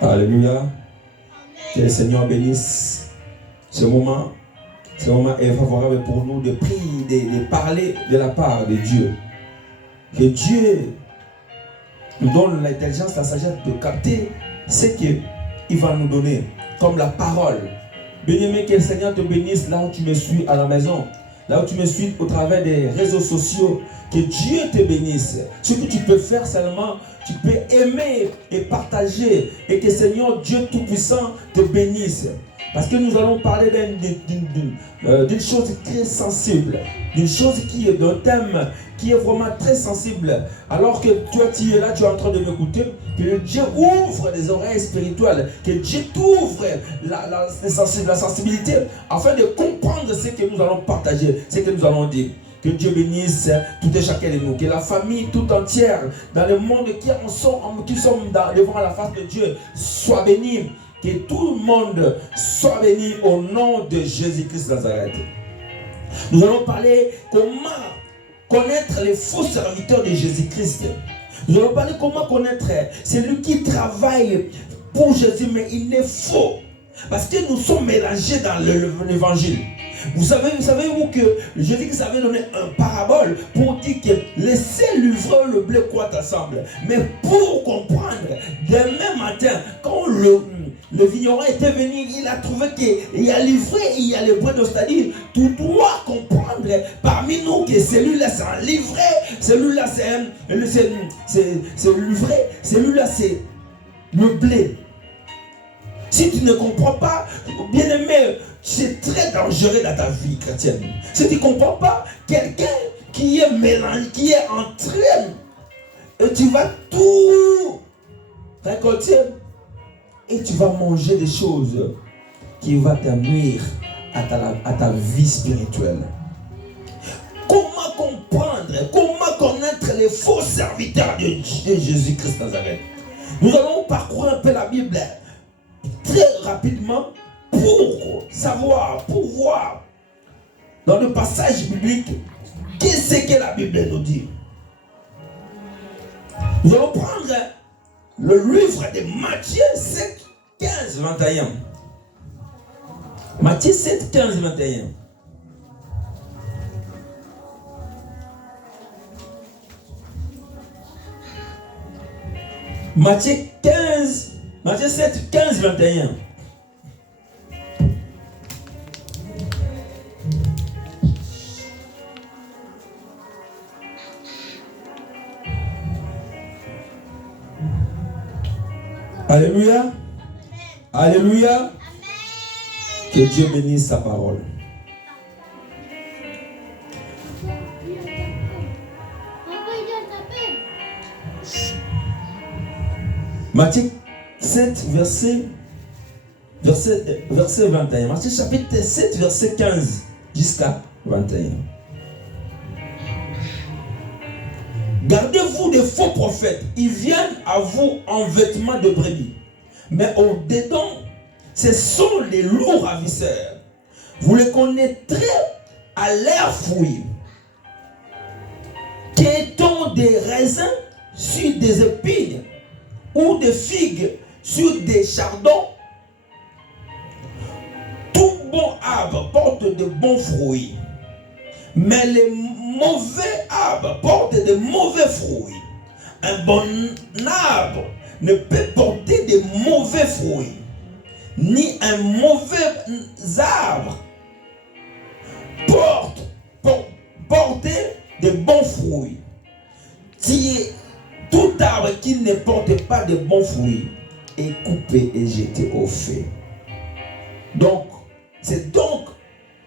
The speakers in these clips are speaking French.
Alléluia. Que le Seigneur bénisse ce moment. Ce moment est favorable pour nous de prier, de parler de la part de Dieu. Que Dieu nous donne l'intelligence, la sagesse de capter ce qu'il va nous donner, comme la parole. Bien-aimé, que le Seigneur te bénisse là où tu me suis à la maison, là où tu me suis au travers des réseaux sociaux. Que Dieu te bénisse. Ce que tu peux faire seulement, tu peux aimer et partager. Et que Seigneur Dieu Tout-Puissant te bénisse. Parce que nous allons parler d'une chose très sensible. D'une chose qui est d'un thème qui est vraiment très sensible. Alors que toi tu es là, tu es en train de m'écouter. Que Dieu ouvre les oreilles spirituelles. Que Dieu t'ouvre la sensibilité afin de comprendre ce que nous allons partager, ce que nous allons dire. Que Dieu bénisse tout et chacun de nous. Que la famille tout entière, dans le monde qui sommes devant la face de Dieu, soit bénie. Que tout le monde soit béni au nom de Jésus-Christ de Nazareth. Nous allons parler comment connaître les faux serviteurs de Jésus-Christ. Nous allons parler comment connaître celui qui travaille pour Jésus, mais il est faux. Parce que nous sommes mélangés dans l'évangile. Vous savez que Jésus avait donné un parabole pour dire que laissez l'ivrogne le blé croître ensemble. Mais pour comprendre, demain matin, quand le vigneron était venu, il a trouvé qu'il y a l'ivraie et il y a le blé. C'est-à-dire, tu dois comprendre parmi nous que celui-là c'est un livret, celui-là c'est l'ivraie, celui-là c'est le blé. Si tu ne comprends pas, bien aimé, c'est très dangereux dans ta vie chrétienne. Si tu ne comprends pas, quelqu'un qui est mélangé, qui est en train, et tu vas tout récolter, et tu vas manger des choses qui vont te nuire à ta vie spirituelle. Comment comprendre, comment connaître les faux serviteurs de Jésus-Christ de Nazareth? Nous allons parcourir un peu la Bible très rapidement pour savoir, pour voir dans le passage biblique qu'est-ce que la Bible nous dit. Nous allons prendre le livre de Matthieu 7, 15, 21. Matthieu 7, 15, 21. Matthieu 7, 15, 21. Alléluia. Alléluia. Que Dieu bénisse sa parole. Matthieu 7, verset 21. Matthieu chapitre 7, verset 15 jusqu'à 21. Gardez-vous des faux prophètes. Ils viennent à vous en vêtements de brebis, mais au-dedans, ce sont les loups ravisseurs. Vous les connaîtrez à leurs fruits. Qu'est-on des raisins sur des épines ou des figues sur des chardons? Tout bon arbre porte de bons fruits, mais les mauvais arbres portent de mauvais fruits. Un bon arbre ne peut porter de mauvais fruits, ni un mauvais arbre porter de bons fruits. Tout arbre qui ne porte pas de bons fruits est coupé et jeté au feu. Donc, c'est donc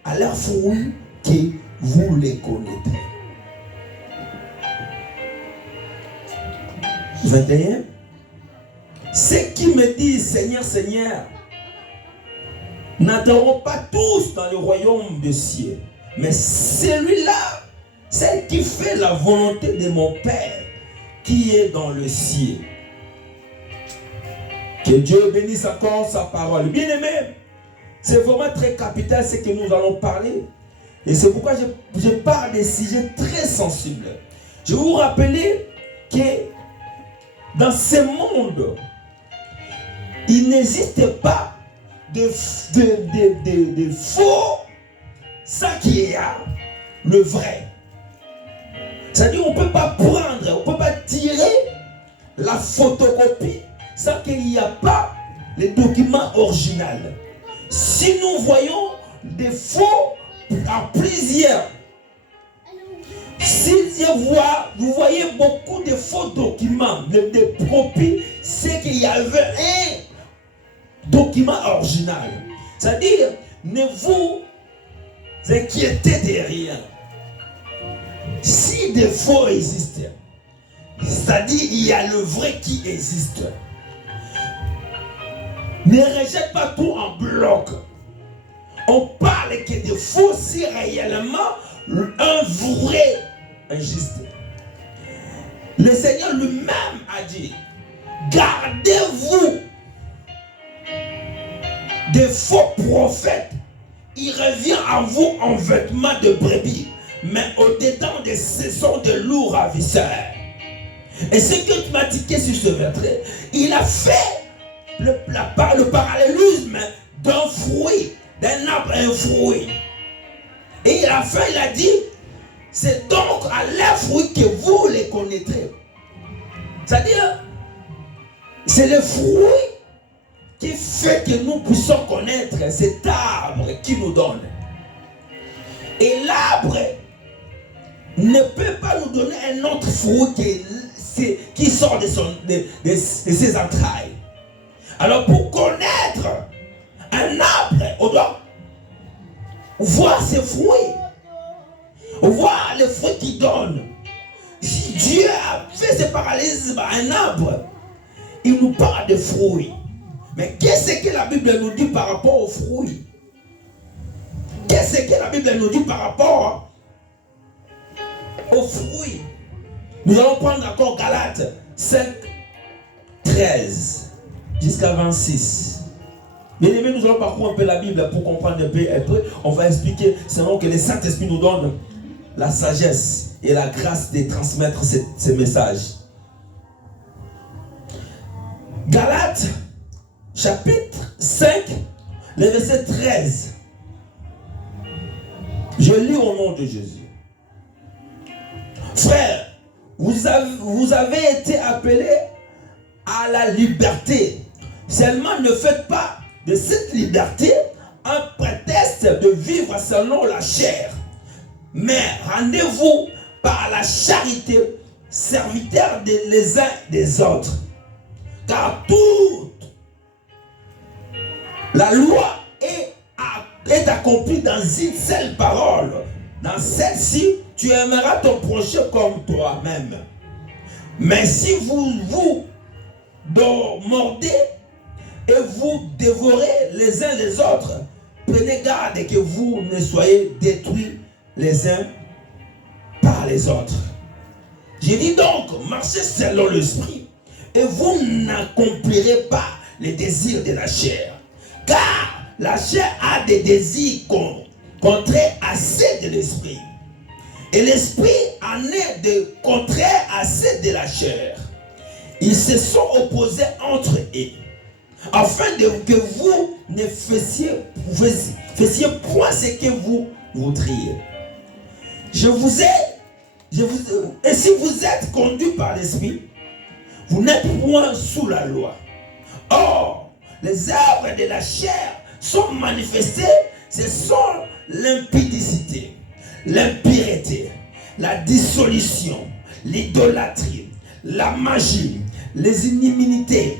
à leurs fruits que vous les connaîtrez. 21. Ceux qui me disent Seigneur, Seigneur, n'entreront pas tous dans le royaume des cieux, mais celui-là, celle qui fait la volonté de mon Père qui est dans le ciel. Que Dieu bénisse encore sa parole. Bien aimé, c'est vraiment très capital ce que nous allons parler. Et c'est pourquoi je parle des sujets très sensibles. Je vais vous rappeler que dans ce monde, il n'existe pas de faux sans qu'il y a le vrai. C'est-à-dire on ne peut pas prendre, on ne peut pas tirer la photocopie sans qu'il n'y a pas le document original. Si nous voyons des faux en plusieurs, si vous voyez beaucoup de faux documents, de copies, c'est qu'il y avait un document original. C'est-à-dire, ne vous inquiétez de rien. Si des faux existent, c'est-à-dire il y a le vrai qui existe. Ne rejette pas tout en bloc. On parle que de faux si réellement un vrai existe. Le Seigneur lui-même a dit, gardez-vous des faux prophètes. Il revient à vous en vêtements de brebis, mais au-dedans des saisons de loups ravisseurs. Et ce que tu m'as dit sur ce verset, il a fait le parallélisme d'un fruit, d'un arbre et un fruit. Et il a dit, c'est donc à leurs fruits que vous les connaîtrez. C'est-à-dire, c'est le fruit qui fait que nous puissions connaître cet arbre qui nous donne. Et l'arbre ne peut pas nous donner un autre fruit qui sort de ses entrailles. Alors pour connaître un arbre, on doit voir ses fruits, voir les fruits qu'il donne. Si Dieu a fait ce parallélisme à un arbre, il nous parle de fruits. Mais qu'est-ce que la Bible nous dit par rapport aux fruits? Qu'est-ce que la Bible nous dit par rapport aux fruits? Nous allons prendre encore Galates 5, 13 jusqu'à 26. Bien aimé, nous allons parcourir un peu la Bible pour comprendre un peu. Après, on va expliquer selon que le Saint-Esprit nous donne la sagesse et la grâce de transmettre ces messages. Galates chapitre 5, le verset 13. Je lis au nom de Jésus. Frères, vous avez été appelés à la liberté. Seulement ne faites pas de cette liberté un prétexte de vivre selon la chair. Mais rendez-vous par la charité, serviteurs les uns des autres. Car toute la loi est accomplie dans une seule parole. Dans celle-ci, tu aimeras ton prochain comme toi-même. Mais si vous mordez et vous dévorez les uns les autres, prenez garde que vous ne soyez détruits les uns par les autres. J'ai dit donc, marchez selon l'esprit, et vous n'accomplirez pas les désirs de la chair. Car la chair a des désirs contraires à ceux de l'esprit. Et l'esprit en est de contraires à ceux de la chair. Ils se sont opposés entre eux, afin que vous ne fassiez point ce que vous voudriez. Et si vous êtes conduits par l'esprit, vous n'êtes point sous la loi. Or, les œuvres de la chair sont manifestées, ce sont l'impudicité, l'impureté, la dissolution, l'idolâtrie, la magie, les inimitiés,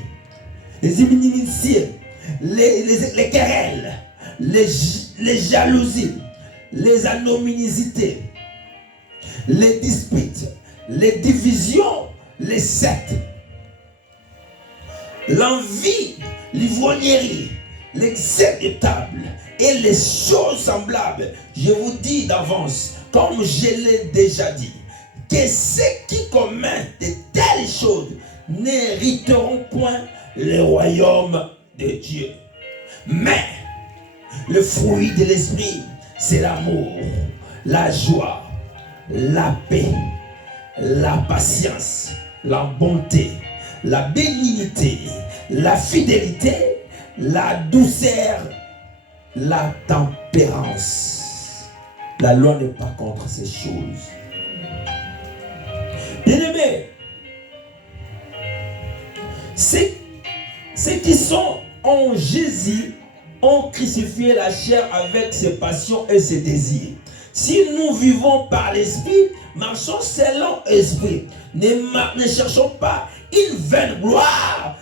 les querelles, les jalousies, les anomisités, les disputes, les divisions, les sectes, l'envie, l'ivrognerie, l'excès de table et les choses semblables. Je vous dis d'avance, comme je l'ai déjà dit, que ceux qui commettent de telles choses n'hériteront point le royaume de Dieu. Mais le fruit de l'esprit, c'est l'amour, la joie, la paix, la patience, la bonté, la bénignité, la fidélité, la douceur, la tempérance. La loi n'est pas contre ces choses. Bien-aimés, ceux qui sont en Jésus ont crucifié la chair avec ses passions et ses désirs. Si nous vivons par l'esprit, marchons selon l'esprit. Ne cherchons pas une vaine gloire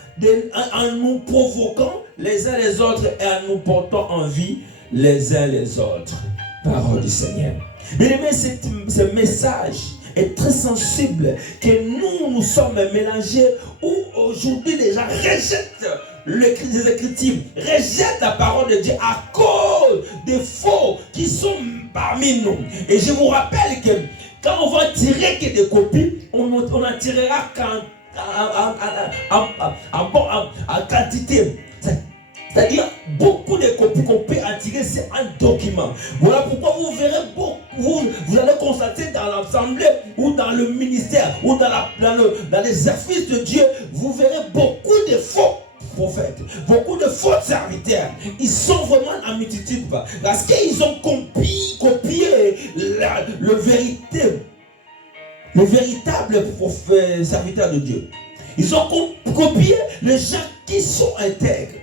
en nous provoquant les uns les autres et en nous portant en vie les uns les autres. Parole du Seigneur. Bien aimé, ce message est très sensible, que nous sommes mélangés, où aujourd'hui les gens rejettent les Écritures, rejettent la parole de Dieu à cause des faux qui sont parmi nous. Et je vous rappelle que quand on va tirer que des copies, on en tirera en quantité. C'est-à-dire, beaucoup de copies qu'on peut en tirer, c'est un document. Voilà pourquoi vous verrez beaucoup, vous allez constater dans l'assemblée ou dans le ministère ou dans les offices de Dieu, vous verrez beaucoup de faux prophètes, beaucoup de faux serviteurs. Ils sont vraiment en multitude parce qu'ils ont copié le véritable serviteur de Dieu. Ils ont copié les gens qui sont intègres.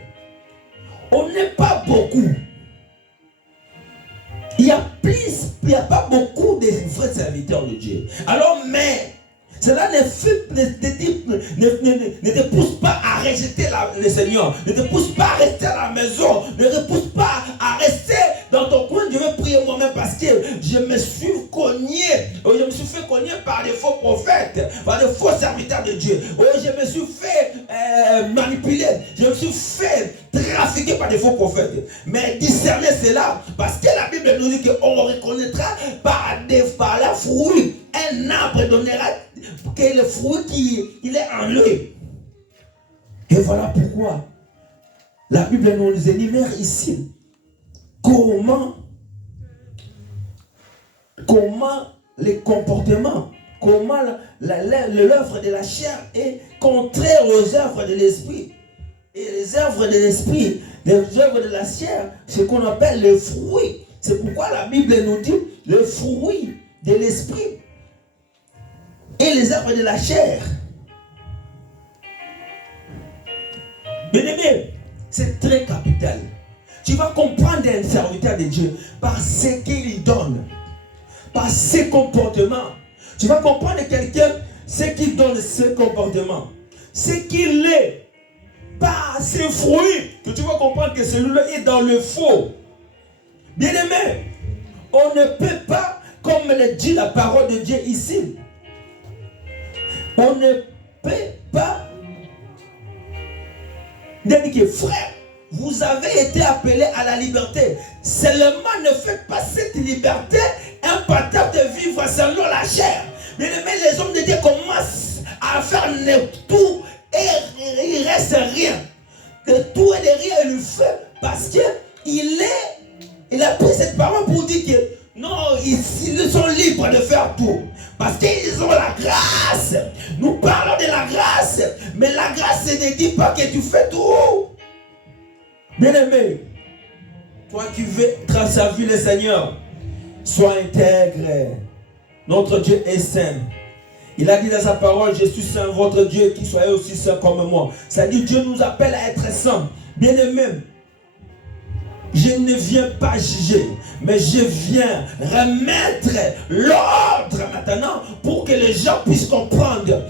On n'est pas beaucoup. Il n'y a pas beaucoup de vrais serviteurs de Dieu. Alors, mais cela ne te pousse pas à rejeter le Seigneur, ne te pousse pas à rester à la maison, ne te pousse pas à rester dans ton coin. Je vais prier moi-même parce que je me suis fait cogner par des faux prophètes, par des faux serviteurs de Dieu. Je me suis fait manipuler, je me suis fait trafiquer par des faux prophètes. Mais discerner cela, parce que la Bible nous dit qu'on reconnaîtra par la fruit. Un arbre donnera que le fruit qu'il est en lui. Et voilà pourquoi la Bible nous énumère ici comment les comportements, comment l'œuvre de la chair est contraire aux œuvres de l'esprit. Et les œuvres de l'esprit, les œuvres de la chair, c'est ce qu'on appelle le fruit. C'est pourquoi la Bible nous dit le fruit de l'esprit et les œuvres de la chair. Bien-aimé, c'est très capital. Tu vas comprendre un serviteur de Dieu par ce qu'il donne, par ses comportements. Tu vas comprendre quelqu'un ce qu'il donne, ses comportements, ce qu'il est, par ses fruits, que tu vas comprendre que celui-là est dans le faux. Bien-aimé, on ne peut pas, comme le dit la parole de Dieu ici, on ne peut pas dire, frère, vous avez été appelé à la liberté. Seulement ne faites pas cette liberté impatable de vivre selon la chair. Bien aimé, les hommes de Dieu commencent à faire tout et il ne reste rien. De tout et de rien il le fait parce qu'il a pris cette parole pour dire que non, ils sont libres de faire tout. Parce qu'ils ont la grâce. Nous parlons de la grâce. Mais la grâce ne dit pas que tu fais tout. Bien-aimé, toi qui veux servir le Seigneur, sois intègre. Notre Dieu est saint. Il a dit dans sa parole, je suis saint, votre Dieu, qui soyez aussi saint comme moi. Ça dit, Dieu nous appelle à être saints. Bien-aimé, je ne viens pas juger, mais je viens remettre l'ordre maintenant pour que les gens puissent comprendre.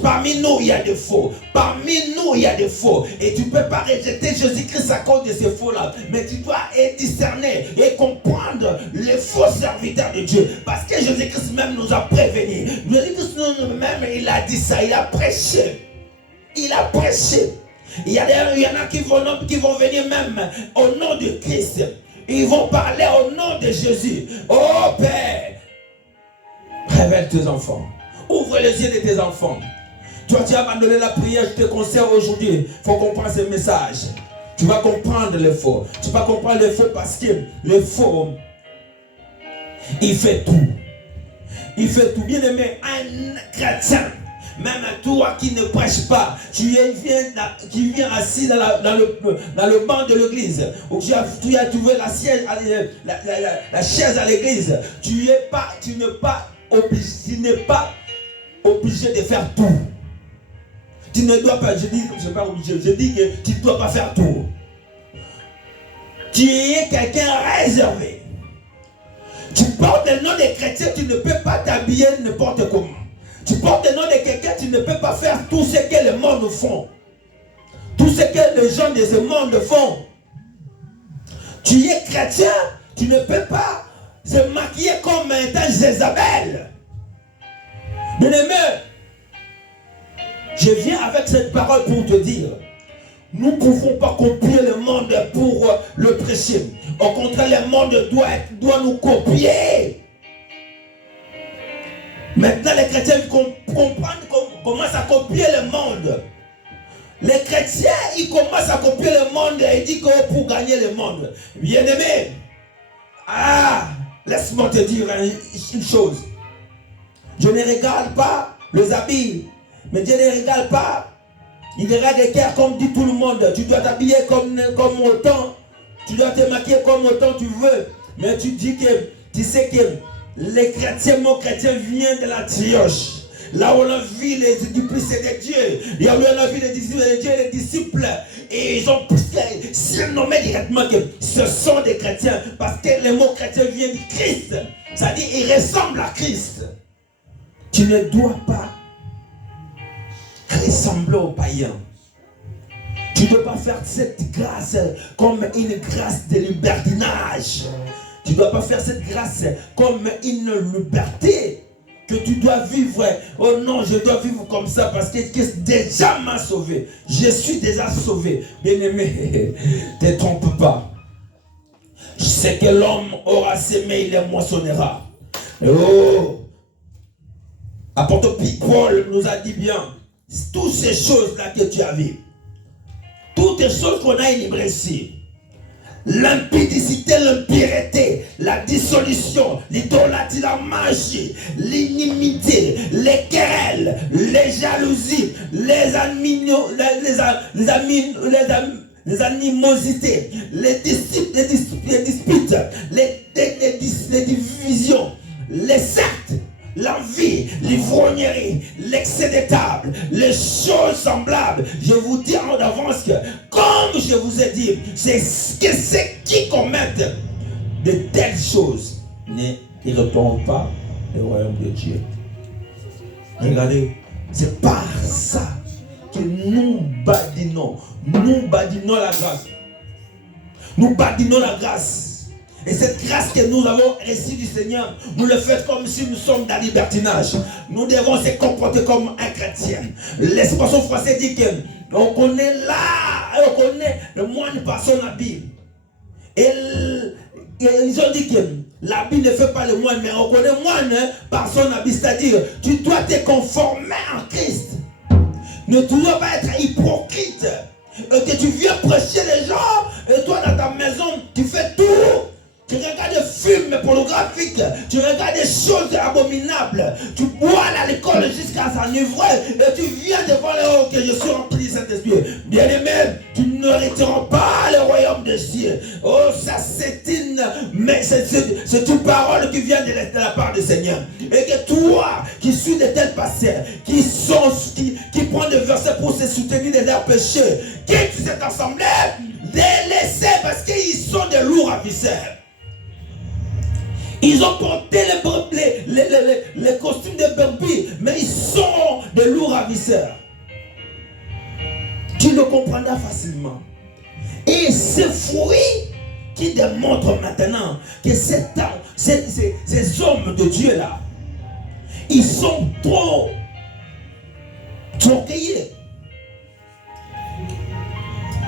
Parmi nous, il y a des faux. Parmi nous, il y a des faux. Et tu ne peux pas rejeter Jésus-Christ à cause de ces faux-là. Mais tu dois discerner et comprendre les faux serviteurs de Dieu. Parce que Jésus-Christ même nous a prévenus. Jésus-Christ même, il a dit ça, il a prêché. Il a prêché. Il y en a qui vont venir même au nom de Christ. Ils vont parler au nom de Jésus. Oh Père, révèle tes enfants. Ouvre les yeux de tes enfants. Toi, tu as abandonné la prière, je te conseille aujourd'hui. Il faut comprendre ce message. Tu vas comprendre les faux. Tu vas comprendre les faux parce que les faux, il fait tout. Il fait tout. Bien aimé, un chrétien Même toi qui ne prêches pas, qui viens assis dans le banc de l'église, ou tu as trouvé la chaise à l'église, tu n'es pas obligé de faire tout. Tu ne dois pas, je dis que tu ne dois pas faire tout. Tu es quelqu'un réservé. Tu portes le nom des chrétiens, tu ne peux pas t'habiller n'importe comment. Tu portes le nom de quelqu'un, tu ne peux pas faire tout ce que le monde font. Tout ce que les gens de ce monde font. Tu es chrétien, tu ne peux pas se maquiller comme étant Jézabel. Bien-aimé, je viens avec cette parole pour te dire, nous ne pouvons pas copier le monde pour le prêcher. Au contraire, le monde doit nous copier. Maintenant, les chrétiens commencent à copier le monde. Les chrétiens, ils commencent à copier le monde et ils disent que pour gagner le monde. Bien-aimé, laisse-moi te dire une chose. Je ne regarde pas les habits, mais Dieu ne regarde pas. Il regarde les cœurs comme dit tout le monde. Tu dois t'habiller comme autant. Tu dois te maquiller comme autant tu veux. Mais tu dis que, tu sais que les chrétiens, mon chrétien vient de l'Antioche. Là où on a vu les disciples de Dieu. Là où on a vu les disciples de Dieu, les disciples. Et ils ont surnommé directement que ce sont des chrétiens. Parce que le mot chrétien vient du Christ. C'est-à-dire il ressemble à Christ. Tu ne dois pas ressembler aux païens. Tu ne dois pas faire cette grâce comme une grâce de libertinage. Tu ne dois pas faire cette grâce comme une liberté que tu dois vivre. Oh non, je dois vivre comme ça parce que Christ déjà m'a sauvé. Je suis déjà sauvé. Bien-aimé, ne te trompe pas. Je sais que l'homme aura semé, il les moissonnera. Oh! Apôtre Paul nous a dit bien, toutes ces choses-là que tu as vues, toutes les choses qu'on a énumérées ici, l'impudicité, l'impureté, la dissolution, l'idolâtrie, la magie, l'inimité, les querelles, les jalousies, les animosités, les disputes, les divisions, les sectes, l'envie, l'ivrognerie, l'excès de table, les choses semblables. Je vous dis en avance que, comme je vous ai dit, c'est qui commettent de telles choses ne retournent pas au royaume de Dieu. Regardez, c'est par ça que nous badinons la grâce. Nous badinons la grâce. Et cette grâce que nous avons reçue du Seigneur, nous le faisons comme si nous sommes dans le libertinage. Nous devons se comporter comme un chrétien. L'expression française dit qu'on connaît là, on connaît le moine par son habit. Et ils ont dit que l'habit ne fait pas le moine, mais on connaît le moine par son habit. C'est-à-dire, tu dois te conformer en Christ. Ne tu dois pas être hypocrite. Et que tu viens prêcher les gens, et toi dans ta maison, tu fais tout. Tu regardes des films pornographiques, tu regardes des choses abominables, tu bois à l'alcool jusqu'à s'enivrer et tu viens devant les hauts que je suis rempli de Saint-Esprit. Bien-aimé, tu ne retireras pas le royaume des cieux. Oh, ça c'est une parole qui vient de la part du Seigneur. Et que toi, qui suis de tels pasteurs, qui prend des versets pour se soutenir de leurs péchés, quitte cette assemblée, délaissez parce qu'ils sont des lourds ravisseurs. Ils ont porté les costumes de brebis, mais ils sont de lourds ravisseurs. Tu le comprendras facilement. Et ces fruits qui démontrent maintenant que ces hommes de Dieu là, ils sont trop orgueilleux.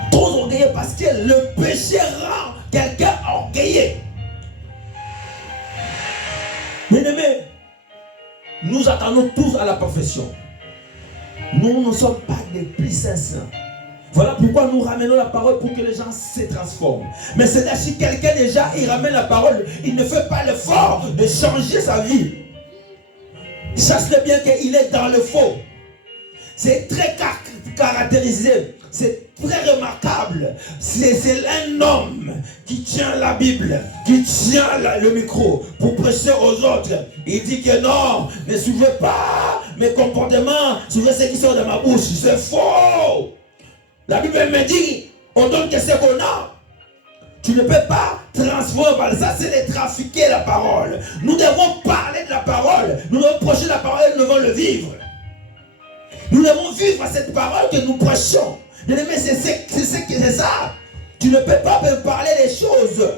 Trop orgueilleux parce que le péché rend quelqu'un orgueilleux. Bien-aimés, nous attendons tous à la perfection. Nous ne sommes pas des plus sincères. Voilà pourquoi nous ramenons la parole pour que les gens se transforment. Mais c'est là si quelqu'un déjà il ramène la parole, il ne fait pas l'effort de changer sa vie. Sache-le bien qu'il est dans le faux. c'est très caractérisé, c'est très remarquable. C'est un homme qui tient la Bible, qui tient le micro pour prêcher aux autres. Il dit que non, ne suivez pas mes comportements, suivez ce qui sort de ma bouche. C'est faux. La Bible me dit, on donne que ce qu'on a. Tu ne peux pas transformer par ça, c'est de trafiquer la parole. Nous devons parler de la parole, nous devons prêcher la parole et nous devons le vivre. Nous devons vivre cette parole que nous prêchons. Bien aimé, c'est ça. Tu ne peux pas me parler des choses.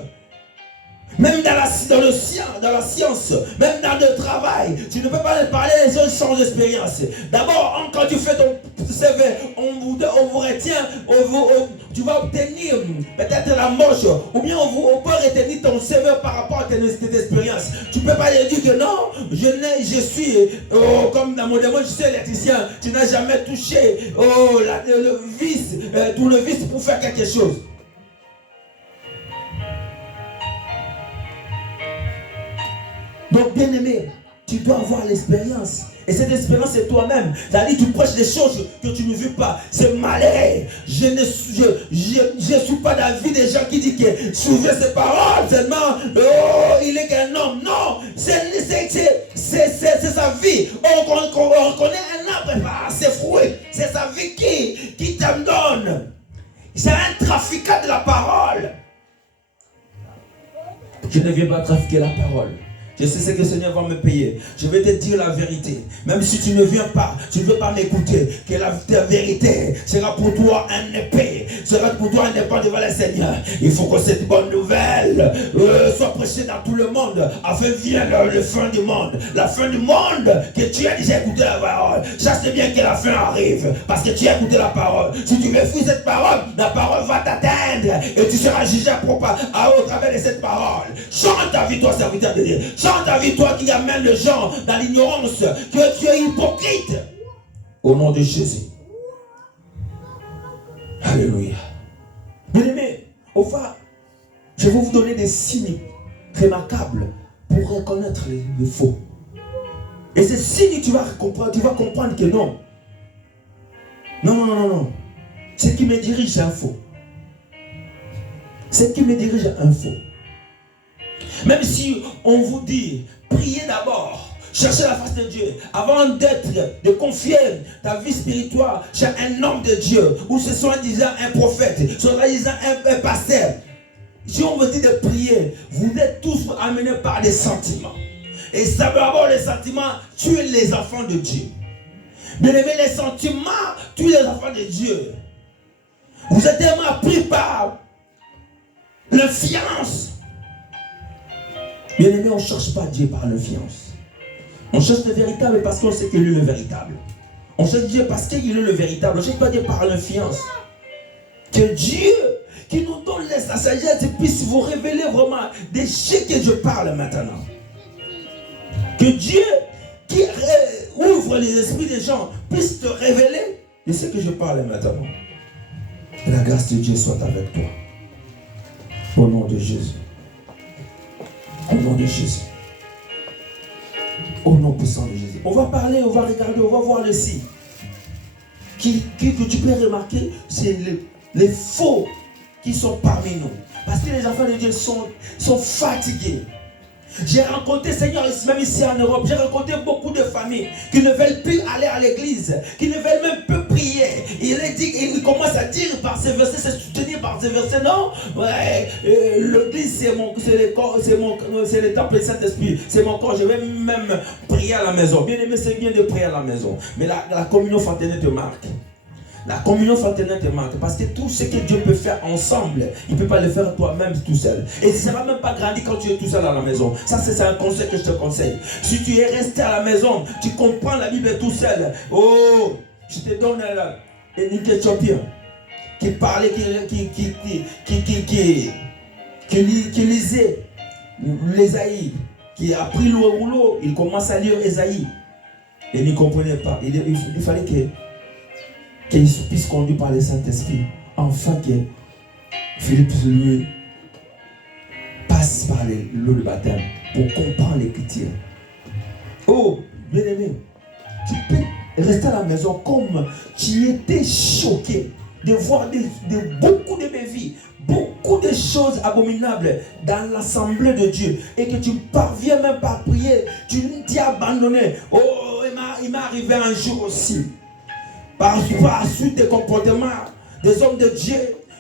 Même dans la science, même dans le travail, tu ne peux pas me parler des choses sans expérience. D'abord, quand tu fais ton CV, on vous retient, tu vas obtenir peut-être la moche, ou bien on peut retenir ton CV par rapport à tes expériences. Tu ne peux pas dire que non, je suis, comme dans mon démon, je suis électricien, tu n'as jamais touché le vis pour faire quelque chose. Donc, bien aimé, tu dois avoir l'expérience. Et cette expérience, c'est toi-même. C'est-à-dire, tu prêches des choses que tu ne vis pas. C'est malheureux. Je ne suis pas d'avis des gens qui disent que suivez ces paroles seulement. Oh, il est qu'un homme. Non, c'est sa vie. On reconnaît un arbre par ses fruits. C'est sa vie qui t'en donne. C'est un trafiquant de la parole. Je ne viens pas trafiquer la parole. Je sais ce que le Seigneur va me payer. Je vais te dire la vérité. Même si tu ne viens pas, tu ne veux pas m'écouter, que ta vérité sera pour toi un épée. Sera pour toi un épée devant le Seigneur. Il faut que cette bonne nouvelle soit prêchée dans tout le monde. Afin vienne le fin du monde. La fin du monde, que tu as déjà écouté la parole. Sache bien que la fin arrive. Parce que tu as écouté la parole. Si tu veux fuir cette parole, la parole va t'atteindre. Et tu seras jugé au travers de cette parole. Chante ta vie, toi, serviteur de Dieu. Chante ta vie, toi qui amène les gens dans l'ignorance, que tu es hypocrite. Au nom de Jésus. Alléluia. Bien-aimés, je vais vous donner des signes remarquables pour reconnaître le faux. Et ces signes, tu vas comprendre que non. Non. Ce qui me dirige, c'est un faux. Ce qui me dirige, c'est un faux. Même si on vous dit, priez d'abord, cherchez la face de Dieu, avant de confier ta vie spirituelle chez un homme de Dieu, ou ce soit disant un prophète, soit disant un pasteur. Si on vous dit de prier, vous êtes tous amenés par des sentiments. Et ça d'abord les sentiments tuent les enfants de Dieu. Bien aimé, les sentiments tuent les enfants de Dieu. Vous êtes tellement pris par l'influence. Bien aimé, on ne cherche pas Dieu par l'influence. On cherche le véritable parce qu'on sait qu'il est le véritable. On cherche Dieu parce qu'il est le véritable. On ne cherche pas Dieu par l'influence. Que Dieu, qui nous donne la sagesse, puisse vous révéler vraiment de ce que je parle maintenant. Que Dieu, qui ouvre les esprits des gens, puisse te révéler de ce que je parle maintenant. Que la grâce de Dieu soit avec toi. Au nom de Jésus. Au nom de Jésus. Au nom puissant de Jésus. On va parler, on va regarder, on va voir le signe. Que tu peux remarquer, c'est les faux qui sont parmi nous. Parce que les enfants de Dieu sont fatigués. J'ai rencontré, Seigneur, même ici en Europe, j'ai rencontré beaucoup de familles qui ne veulent plus aller à l'église, qui ne veulent même plus prier. Il commence à dire par ces versets, se soutenir par ces versets, non, ouais, l'église c'est le temple du Saint-Esprit, c'est mon corps, je vais même prier à la maison. Bien aimé, c'est bien de prier à la maison, mais la communion fraternelle te marque. La communion fraternelle te marque parce que tout ce que Dieu peut faire ensemble, il ne peut pas le faire toi-même tout seul. Et tu ne seras même pas grandi quand tu es tout seul à la maison. Ça, c'est un conseil que je te conseille. Si tu es resté à la maison, tu comprends la Bible tout seul. Oh, je te donne une Éthiopien qui parlait, qui lisait l'Ésaïe, qui a pris le rouleau, il commence à lire l'Ésaïe. Et il ne comprenait pas. Il fallait qu'il puisse conduire par le Saint-Esprit, afin que Philippe lui passe par l'eau de baptême pour comprendre l'écriture. Oh, bien-aimé, resté à la maison comme tu étais choqué de voir beaucoup de vies, beaucoup de choses abominables dans l'assemblée de Dieu et que tu ne parviens même pas à prier, tu t'es abandonné. Oh, il m'est arrivé un jour aussi, par suite des comportements des hommes de Dieu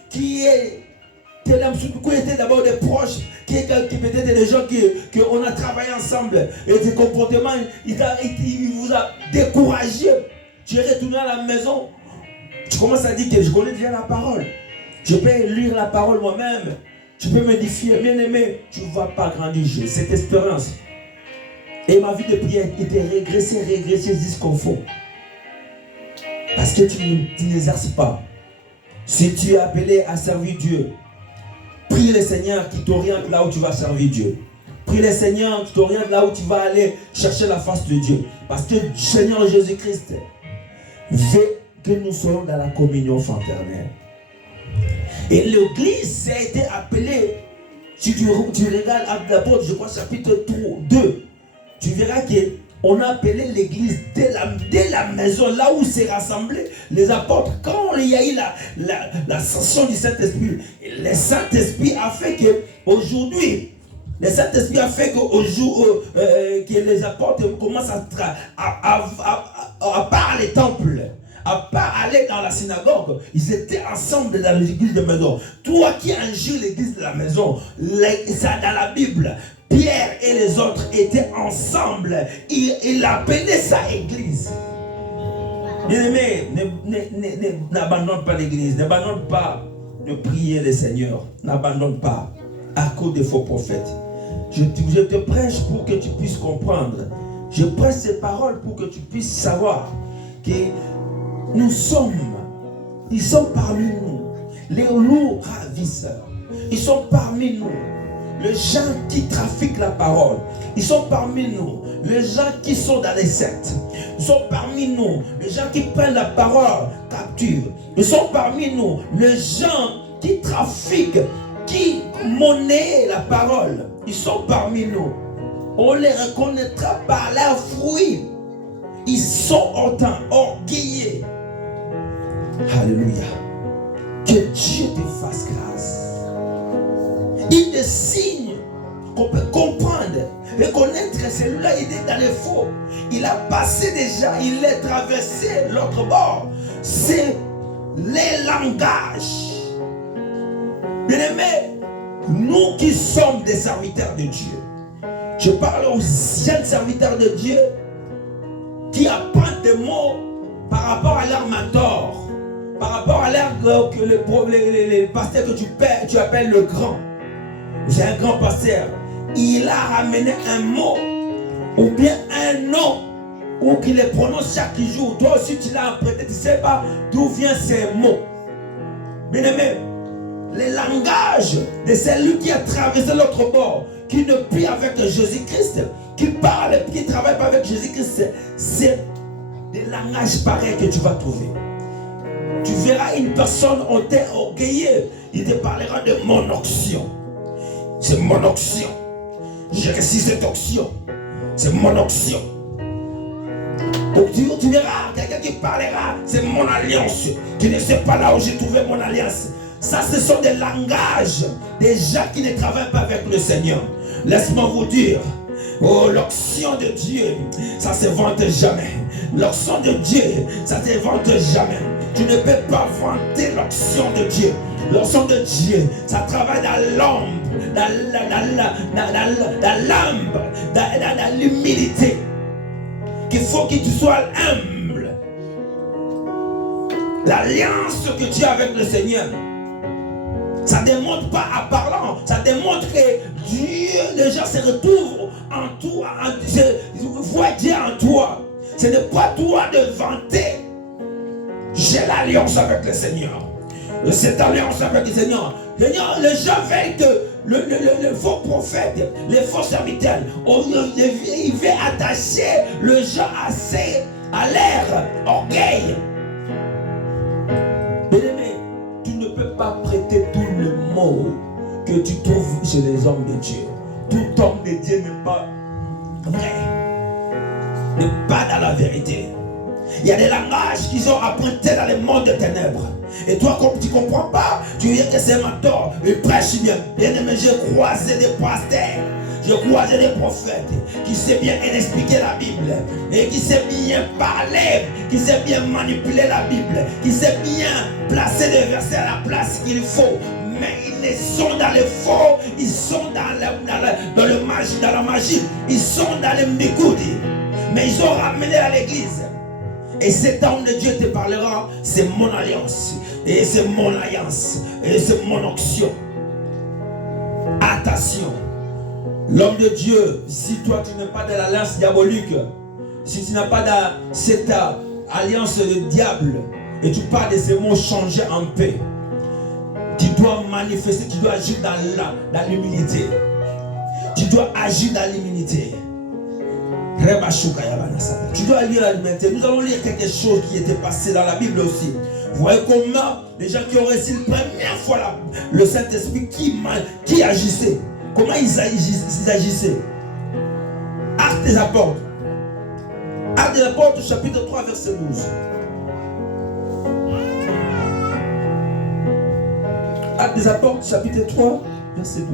qui étaient d'abord des proches, qui peut-être des gens qu'on a travaillé ensemble, et des comportements, il vous a découragé. Tu es retourné à la maison, tu commences à dire que je connais déjà la parole, je peux lire la parole moi-même, je peux m'édifier, bien aimé, tu ne vas pas grandir. J'ai cette espérance. Et ma vie de prière était régressée jusqu'au fond. Parce que tu n'exerces pas. Si tu es appelé à servir Dieu, prie le Seigneur qui t'oriente là où tu vas servir Dieu. Prie le Seigneur qui t'oriente là où tu vas aller chercher la face de Dieu. Parce que le Seigneur Jésus-Christ veut que nous soyons dans la communion fraternelle. Et l'église a été appelée, si tu regardes d'abord, je crois, chapitre 2, tu verras qu'on a appelé l'église dès la maison, là où s'est rassemblé les apôtres. Quand il y a eu l'ascension du Saint-Esprit, le Saint-Esprit a fait qu'aujourd'hui, le Saint-Esprit a fait que les apôtres commencent à part les temples, à part aller dans la synagogue, ils étaient ensemble dans l'église de maison. Toi qui injures l'église de la maison, ça dans la Bible, Pierre et les autres étaient ensemble. Il appelait ça église. Bien-aimé, n'abandonne pas l'église, n'abandonne pas de prier le Seigneur, n'abandonne pas à cause des faux prophètes. Je te prêche pour que tu puisses comprendre. Je prêche ces paroles pour que tu puisses savoir que ils sont parmi nous, les loups ravisseurs. Ils sont parmi nous, les gens qui trafiquent la parole. Ils sont parmi nous, les gens qui sont dans les sectes. Ils sont parmi nous, les gens qui prennent la parole captive. Ils sont parmi nous, les gens qui trafiquent, qui monnaient la parole. Ils sont parmi nous. On les reconnaîtra par leurs fruits. Ils sont autant orgueilleux. Alléluia. Que Dieu te fasse grâce. Il des signes qu'on peut comprendre, reconnaître que celui-là il est dans les faux. Il a passé déjà, il est traversé l'autre bord. C'est les langages. Bien-aimés, nous qui sommes des serviteurs de Dieu, je parle aux jeunes serviteurs de Dieu qui apprennent des mots par rapport à leur mentor, par rapport à leur que les pasteurs que tu appelles le grand. J'ai un grand pasteur. Il a ramené un mot ou bien un nom ou qu'il les prononce chaque jour. Toi aussi tu l'as apprêté, tu ne sais pas d'où viennent ces mots. Bien aimé, les langages de celui qui a traversé l'autre bord, qui ne prie avec Jésus-Christ, qui parle, qui ne travaille pas avec Jésus-Christ, c'est des langages pareils que tu vas trouver. Tu verras une personne orgueilleuse, il te parlera de mon onction. C'est mon onction. J'ai reçu cette onction. C'est mon onction. Tu verras quelqu'un qui parlera, c'est mon alliance. Tu ne sais pas là où j'ai trouvé mon alliance. Ça, ce sont des langages des gens qui ne travaillent pas avec le Seigneur. Laisse-moi vous dire, oh, l'onction de Dieu, ça ne se vante jamais. L'onction de Dieu, ça ne se vante jamais. Tu ne peux pas vanter l'onction de Dieu. L'onction de Dieu, ça travaille dans l'ombre, dans l'humilité. Qu'il faut que tu sois humble. L'alliance que tu as avec le Seigneur, ça ne démontre pas en parlant, ça démontre que Dieu déjà se retrouve en toi, voit Dieu en toi. Ce n'est pas toi de vanter. J'ai l'alliance avec le Seigneur. Cette alliance avec le Seigneur. Les gens veulent que le faux prophète, les faux serviteurs, il veut attacher le gens à l'air orgueil. Bien-aimé, tu ne peux pas prêter tout le mot que tu trouves chez les hommes de Dieu. Tout homme de Dieu n'est pas vrai, n'est pas dans la vérité. Il y a des langages qu'ils ont apprêtés dans le monde des ténèbres. Et toi, comme tu ne comprends pas, tu dis que c'est un mentor. Il prêche bien. Bien aimé, j'ai croisé des pasteurs. J'ai croisé des prophètes qui savent bien expliquer la Bible et qui savent bien parler, qui savent bien manipuler la Bible, qui savent bien placer des versets à la place qu'il faut. Mais ils sont dans le faux, ils sont dans la magie, ils sont dans le mikoudi. Mais ils ont ramené à l'église. Et cet homme de Dieu te parlera, c'est mon alliance, et c'est mon alliance, et c'est mon onction. Attention. L'homme de Dieu, si toi tu n'es pas dans l'alliance diabolique, si tu n'as pas dans cette alliance de diable, et tu parles de ces mots changés en paix, tu dois manifester, tu dois agir dans l'humilité. Tu dois agir dans l'humilité. Tu dois lire la l'humilité. Nous allons lire quelque chose qui était passé dans la Bible aussi. Vous voyez comment les gens qui ont reçu la première fois le Saint-Esprit qui agissait. Comment ils agissaient. Actes des Apôtres. Actes des Apôtres, chapitre 3, verset 12. Actes des Apôtres, chapitre 3, verset 12.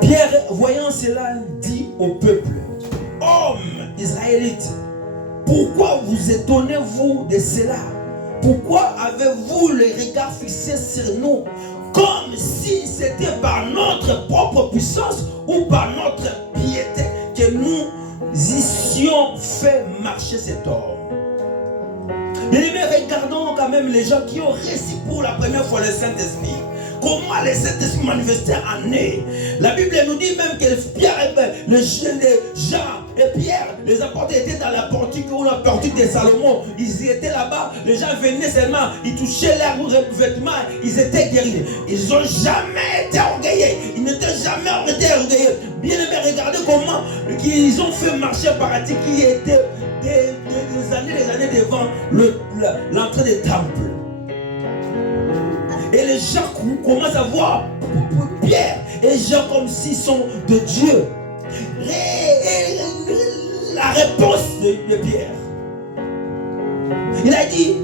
Pierre, voyant cela, dit au peuple: hommes israélites, pourquoi vous étonnez-vous de cela? Pourquoi avez-vous les regards fixés sur nous, comme si c'était par notre propre puissance ou par notre piété que nous eussions fait marcher cet homme? Bien-aimés, regardons quand même les gens qui ont reçu pour la première fois le Saint-Esprit. Comment le Saint-Esprit manifestait en eux. La Bible nous dit même que Pierre, les Jean et Pierre, les apôtres étaient dans la portique ou la portique de Salomon. Ils étaient là-bas, les gens venaient seulement, ils touchaient leurs vêtements, ils étaient guéris. Ils n'ont jamais été orgueillés. Ils n'étaient jamais été orgueillés. Bien aimé, regardez comment ils ont fait marcher un paradis qui était des années devant l'entrée des temples. Et les gens commencent à voir Pierre et Jean comme s'ils sont de Dieu. Et la réponse de Pierre, il a dit,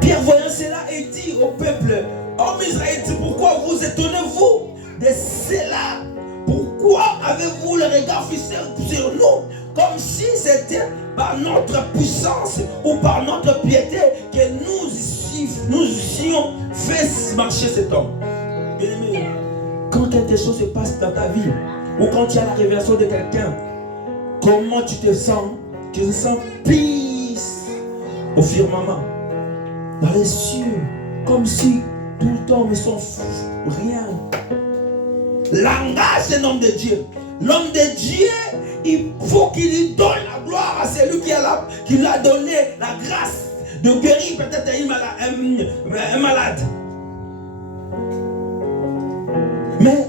Pierre voyant cela et dit au peuple: hommes israélites, pourquoi vous étonnez-vous de cela? Pourquoi avez-vous le regard fixé sur nous, comme si c'était par notre puissance ou par notre piété que nous eussions fait marcher cet homme? Bien-aimé, quand quelque chose se passe dans ta vie, ou quand tu as la révélation de quelqu'un, comment tu te sens? Tu te sens peace au firmament, dans les cieux, comme si tout le temps ne sont rien. Langage d'un homme de Dieu. L'homme de Dieu, il faut qu'il lui donne la gloire à celui qui lui a donné la grâce de guérir peut-être un malade. Mais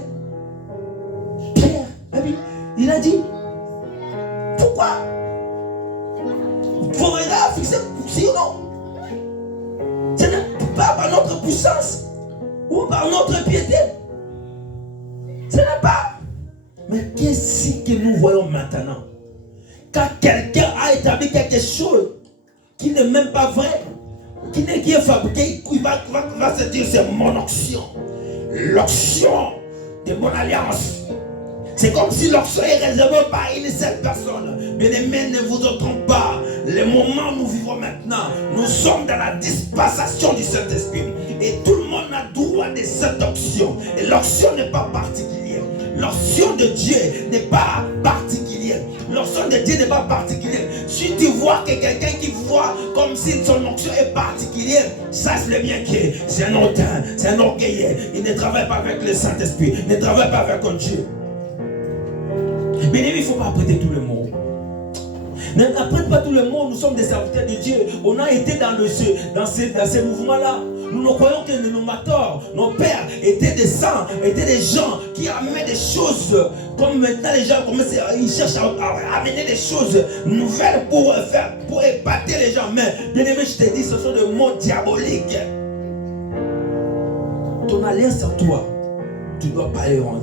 Pierre, il a dit: pourquoi vos regards fixés sur nous? Ce n'est pas par notre puissance ou par notre piété. Ce n'est pas. Mais qu'est-ce que nous voyons maintenant? Quand quelqu'un a établi quelque chose qui n'est même pas vrai, qui est fabriqué, il va se dire: c'est mon onction. L'onction de mon alliance. C'est comme si l'onction est réservée par une seule personne. Bien-aimés, ne vous en trompez pas. Le moment où nous vivons maintenant, nous sommes dans la dispensation du Saint-Esprit. Et tout le monde a droit de cette onction. Et l'onction n'est pas particulière. L'onction de Dieu n'est pas particulière. L'onction de Dieu n'est pas particulière. Si tu vois que quelqu'un qui voit comme si son onction est particulière, sache-le bien que c'est un hautain, c'est un orgueilleux. Il ne travaille pas avec le Saint-Esprit, il ne travaille pas avec Dieu. Mais il ne faut pas prêter tout le monde. N'apprête pas tout le monde, nous sommes des serviteurs de Dieu. On a été dans ces mouvements-là. Nous croyons que nos mators, nos pères étaient des saints, étaient des gens qui amenaient des choses Comme maintenant les gens commencent, ils cherchent à amener des choses nouvelles pour épater les gens. Mais bien aimé, je te dis, ce sont des mots diaboliques. Ton alliance en toi, tu ne dois pas les rendre.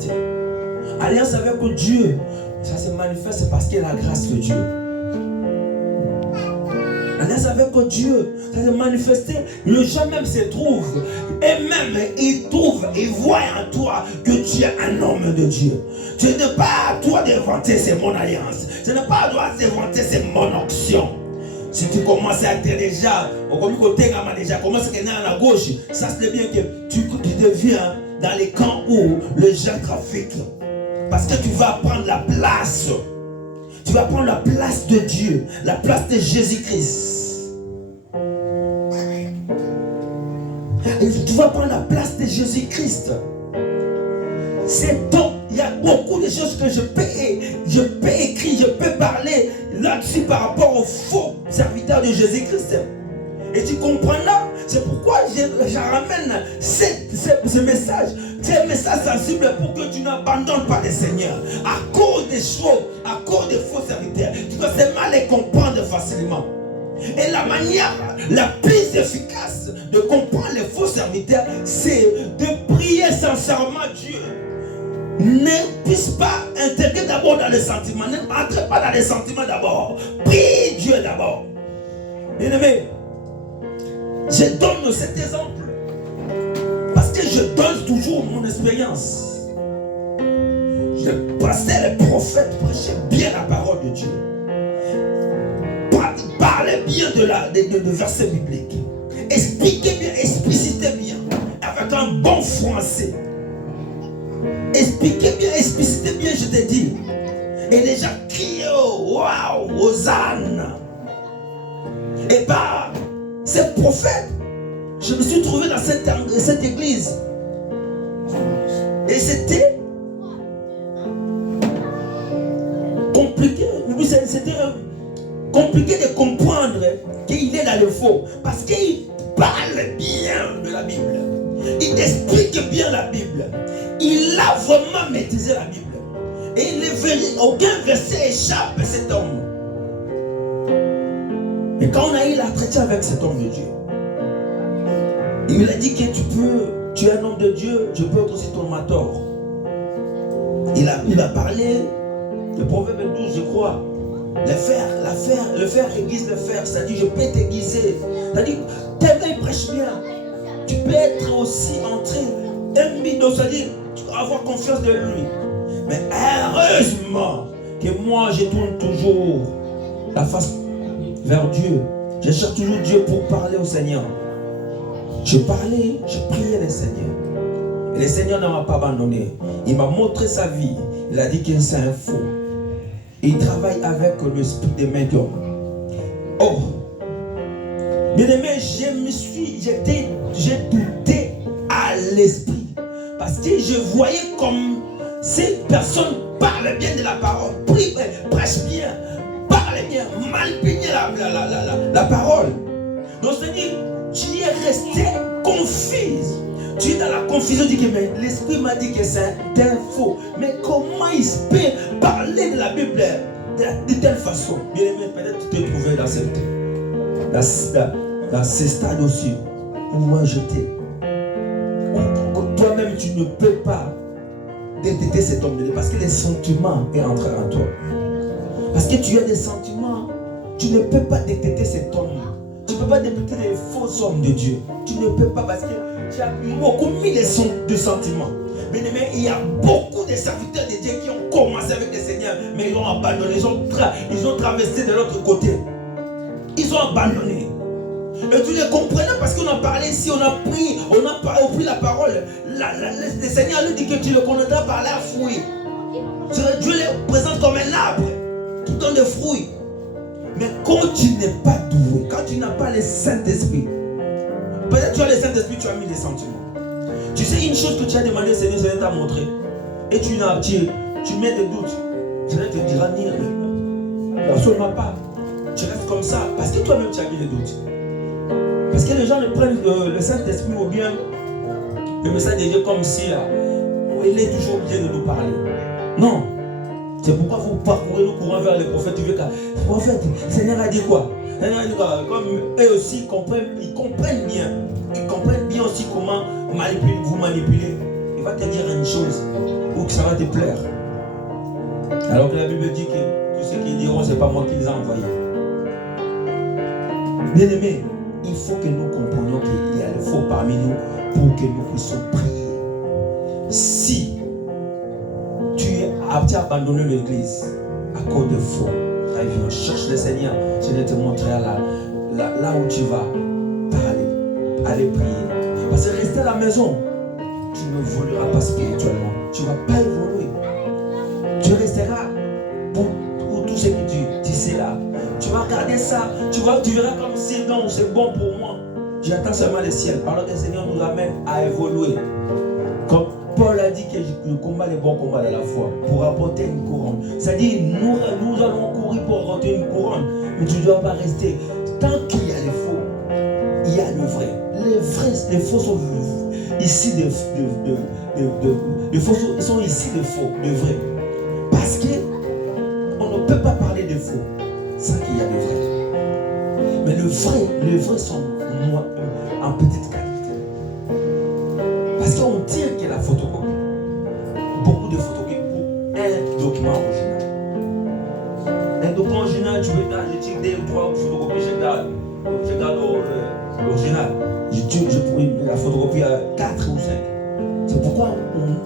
Alliance avec Dieu, ça se manifeste parce qu'il y a la grâce de Dieu. Alliance avec Dieu, ça se manifeste. Le gens même se trouve. Et même, ils trouvent, ils voient en toi que tu es un homme de Dieu. Ce n'est pas à toi de vanter, c'est mon alliance. Ce n'est pas à toi de vanter, c'est mon onction. Si tu commences à être déjà, au côté déjà, commence à être à la gauche, ça c'est bien que tu deviens dans les camps où les gens trafiquent. Parce que tu vas prendre la place. Tu vas prendre la place de Dieu, la place de Jésus-Christ. Et tu vas prendre la place de Jésus-Christ. C'est donc, il y a beaucoup de choses que je peux écrire, je peux parler là-dessus par rapport aux faux serviteurs de Jésus-Christ. Et tu comprends là, c'est pourquoi je ramène ce message. C'est un message sensible pour que tu n'abandonnes pas le Seigneur. À cause des choses, à cause des faux serviteurs, tu dois seulement les comprendre facilement. Et la manière la plus efficace de comprendre les faux serviteurs, c'est de prier sincèrement Dieu. Ne puisse pas intégrer d'abord dans les sentiments. Ne rentre pas dans les sentiments d'abord. Prie Dieu d'abord. Bien-aimé, je donne cet exemple parce que je donne toujours mon expérience. Le pasteur, le prophète prêchait bien la parole de Dieu. Parlait bien de versets bibliques. Expliquez bien, explicitez bien, avec un bon français. Expliquez bien, explicitez bien, je te dis. Et les gens crient, oh, waouh, Hosanna. Et par ces prophètes, je me suis trouvé dans cette église. Et c'était compliqué. C'était compliqué de comprendre qu'il est dans le faux. Parce qu'il parle bien de la Bible. Il explique bien la Bible. Il a vraiment maîtrisé la Bible. Et aucun verset échappe à cet homme. Et quand on a eu l'entretien avec cet homme de Dieu, il a dit que tu es un homme de Dieu, je peux être aussi ton mentor. Il a parlé, le proverbe 12, je crois. Le fer aiguise le fer, c'est-à-dire je peux t'aiguiser. C'est-à-dire, tellement il prêche bien. Tu peux être aussi entré un bidon, c'est-à-dire tu dois avoir confiance de lui. Mais heureusement que moi je tourne toujours la face vers Dieu. Je cherche toujours Dieu pour parler au Seigneur. Je parlais, je priais le Seigneur. Et le Seigneur ne m'a pas abandonné. Il m'a montré sa vie. Il a dit que c'est un faux. Il travaille avec l'esprit des médiums. Oh, bien aimé, j'ai douté à l'esprit. Parce que je voyais comme ces personnes parlent bien de la parole, prêchent bien, parlent bien, malpigner la parole. Donc c'est-à-dire, tu es resté confuse. Tu es dans la confusion, tu dis que mais l'esprit m'a dit que c'est un faux. Mais comment il peut parler de la Bible de telle façon? Bien aimé, peut-être tu t'es trouvé dans ce stade aussi où moi j'étais. Où toi-même tu ne peux pas détecter cet homme de Dieu parce que les sentiments est entré en toi. Parce que tu as des sentiments, tu ne peux pas détecter cet homme. Tu ne peux pas détecter les faux hommes de Dieu. Tu ne peux pas parce que tu as beaucoup mis de sentiments. Mais il y a beaucoup de serviteurs de Dieu qui ont commencé avec le Seigneur, mais ils ont abandonné. Ils ont traversé de l'autre côté. Ils ont abandonné. Et tu les comprenais parce qu'on a parlé ici, on a pris la parole. Le Seigneur lui dit que tu le connaîtras par leurs fruits. Dieu les présente comme un arbre qui donne des fruits. Mais quand tu n'es pas doué, quand tu n'as pas le Saint-Esprit, peut-être tu as le Saint-Esprit, tu as mis des sentiments. Tu sais une chose que tu as demandé au Seigneur, Seigneur t'a montré. Et tu mets des doutes. Seigneur te dira absolument pas. Tu restes comme ça parce que toi-même tu as mis des doutes. Parce que les gens prennent le Saint-Esprit ou bien le message de Dieu comme si il est toujours obligé de nous parler. Non. C'est pourquoi vous parcourez le courant vers les prophètes. Tu veux qu'à prophète, le Seigneur a dit quoi? Le Seigneur a dit quoi? Comme eux aussi ils comprennent bien. Ils comprennent bien aussi comment vous manipuler. Il va te dire une chose pour que ça va te plaire. Alors que la Bible dit que tous ceux qui diront, c'est pas moi qui les ai envoyés. Bien aimé, il faut que nous comprenions qu'il y a le faux parmi nous pour que nous puissions prier. Si tu as abandonné l'église à cause de faux, reviens, cherche le Seigneur. Je vais te montrer là où tu vas aller prier. Parce que rester à la maison, tu n'évolueras pas spirituellement. Tu ne vas pas évoluer. Tu resteras pour tout ce que tu sais là. Tu vas regarder ça, tu verras comme si non, c'est bon pour moi. J'attends seulement le ciel. Alors que le Seigneur nous amène à évoluer. Comme Paul a dit que le combat, le bon combat de la foi, pour apporter une couronne. C'est-à-dire, nous allons courir pour apporter une couronne. Mais tu ne dois pas rester. Tant qu'il y a les faux, il y a le vrai. Les faux sont ici les faux sont ici de faux, de vrai. Parce qu'on ne peut pas parler de faux sans qu'il y a le vrai. Mais les vrais sont en petite qualité. Parce qu'on tire qu'il y a la photocopie. Beaucoup de photocopies pour un document original. Un document original, tu veux là, je tire 2 ou 3 photocopies, je garde l'original. Je pourrais la photocopie à 4 ou 5. C'est pourquoi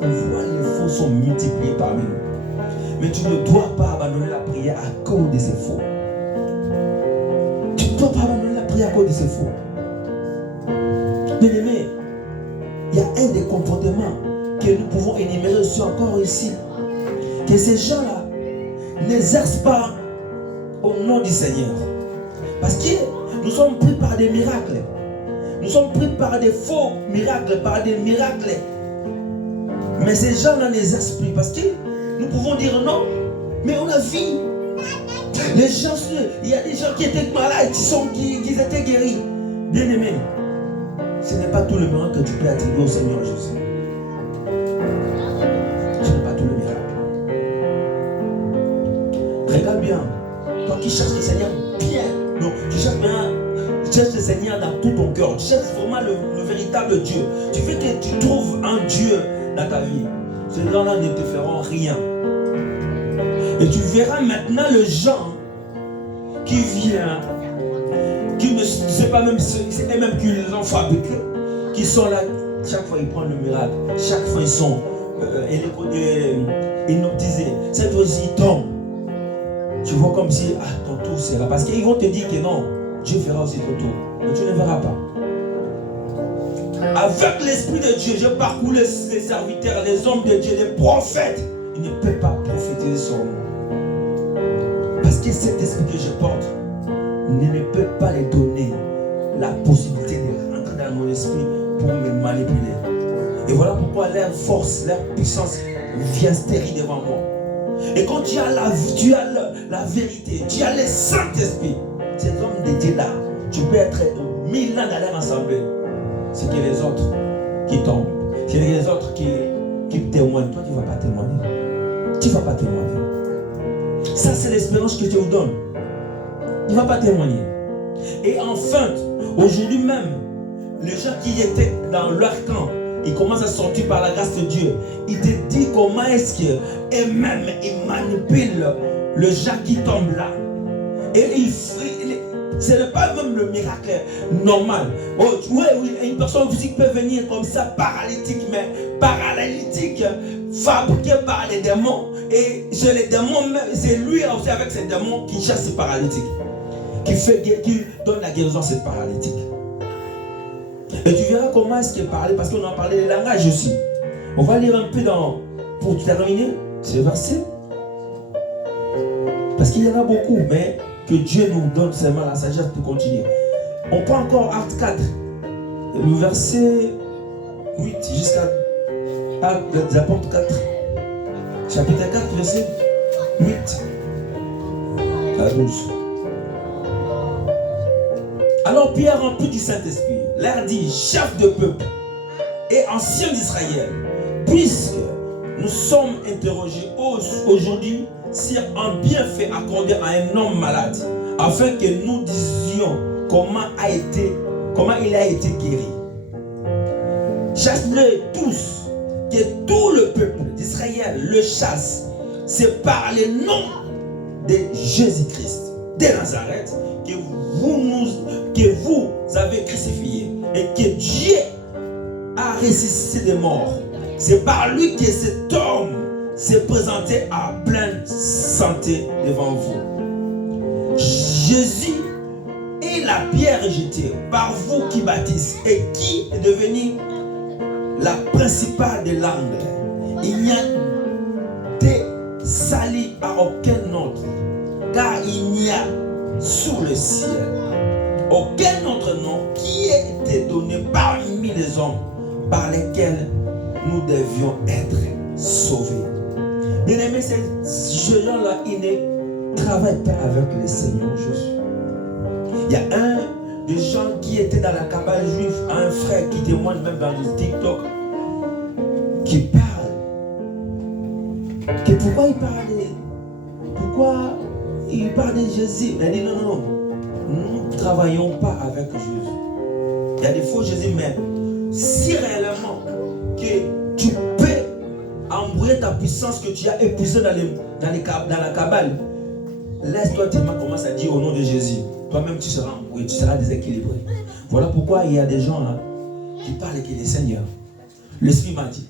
on voit les faux sont multipliés parmi nous. Mais tu ne dois pas abandonner la prière à cause de ces faux. Tu ne dois pas abandonner la prière à cause de ces faux. Bien aimé, il y a un des comportements que nous pouvons énumérer aussi encore ici. Que ces gens-là n'exercent pas au nom du Seigneur. Parce que nous sommes pris par des miracles. Nous sommes pris par des faux miracles, par des miracles. Mais ces gens-là n'exercent plus. Parce que nous pouvons dire non, mais on a vu. Les gens, il y a des gens qui étaient malades, qui étaient guéris. Bien aimés, ce n'est pas tout le miracle que tu peux attribuer au Seigneur Jésus. Ce n'est pas tout le miracle. Regarde bien, toi qui cherches le Seigneur bien, non, tu cherches le Seigneur dans tout ton cœur. Tu cherches vraiment le véritable Dieu. Tu veux que tu trouves un Dieu dans ta vie. Ces gens-là ne te feront rien. Et tu verras maintenant le gens qui vient, qui ne sait pas même, c'est eux-mêmes qui les ont fabriqués, qui sont là. Chaque fois ils prennent le miracle. Chaque fois ils sont hypnotisés. Cette fois-ci ils tombent. Tu vois comme si ton tour sera. Parce qu'ils vont te dire que non, Dieu fera aussi ton tour. Mais tu ne verras pas. Avec l'Esprit de Dieu, je parcours les serviteurs, les hommes de Dieu, les prophètes. Ils ne peuvent pas prophétiser sur nous. Parce que cet esprit que je porte ne peut pas les donner la possibilité de rentrer dans mon esprit pour me manipuler. Et voilà pourquoi leur force, leur puissance vient stérile devant moi. Et quand tu as la vérité, tu as le Saint-Esprit, ces hommes de Dieu là, tu peux être 1000 ans dans leur assemblée. C'est que les autres qui tombent, c'est que les autres qui témoignent. Toi, tu ne vas pas témoigner. Tu ne vas pas témoigner. Ça, c'est l'espérance que Dieu vous donne. Tu ne vas pas témoigner. Et enfin, aujourd'hui même, les gens qui étaient dans leur camp, ils commencent à sortir par la grâce de Dieu. Ils te disent comment est-ce qu'eux-mêmes, ils manipulent le gens qui tombe là. Et ce n'est pas même le miracle normal. Oui, une personne physique peut venir comme ça, paralytique, mais paralytique, fabriqué par les démons. Et c'est les démons, c'est lui aussi avec ces démons qui chasse ces paralytiques, qui donne la guérison à ces paralytiques. Et tu verras comment est-ce qu'il parlait, parce qu'on a parlé des langages aussi. On va lire un peu pour terminer ce verset. Parce qu'il y en a beaucoup, mais que Dieu nous donne seulement la sagesse de continuer. On prend encore Acte 4, le verset 8 jusqu'à Actes des Apôtres 4. Chapitre 4, verset 8 à 12. Alors Pierre, rempli du Saint-Esprit, leur dit, chef de peuple et ancien d'Israël, puisque nous sommes interrogés aujourd'hui sur un bienfait accordé à un homme malade, afin que nous disions comment il a été guéri. Chasse-le tous, que tout le peuple d'Israël le chasse. C'est par le nom de Jésus-Christ de Nazareth que vous avez crucifié et que Dieu a ressuscité des morts. C'est par lui que cet homme s'est présenté à pleine santé devant vous. Jésus est la pierre rejetée par vous qui bâtissez et qui est devenue la principale de l'angle. Il n'y a de sali à aucun autre, car il n'y a sous le ciel aucun autre nom qui ait été donné parmi les hommes par lesquels nous devions être sauvés. Bien aimé, ces gens-là, ils ne travaillent pas avec le Seigneur Jésus. Il y a un des gens qui était dans la cabane juive, un frère qui témoigne même dans le TikTok, qui parle. Que pourquoi il parle de Jésus? Il a dit non, nous ne travaillons pas avec Jésus. Il y a des faux Jésus, mais si réellement que tu peux embrouiller ta puissance que tu as épuisée dans la cabale, laisse-toi tellement commencer à dire au nom de Jésus. Toi-même tu seras embrouillé, tu seras déséquilibré. Voilà pourquoi il y a des gens là qui parlent que le Seigneur, l'Esprit m'a dit.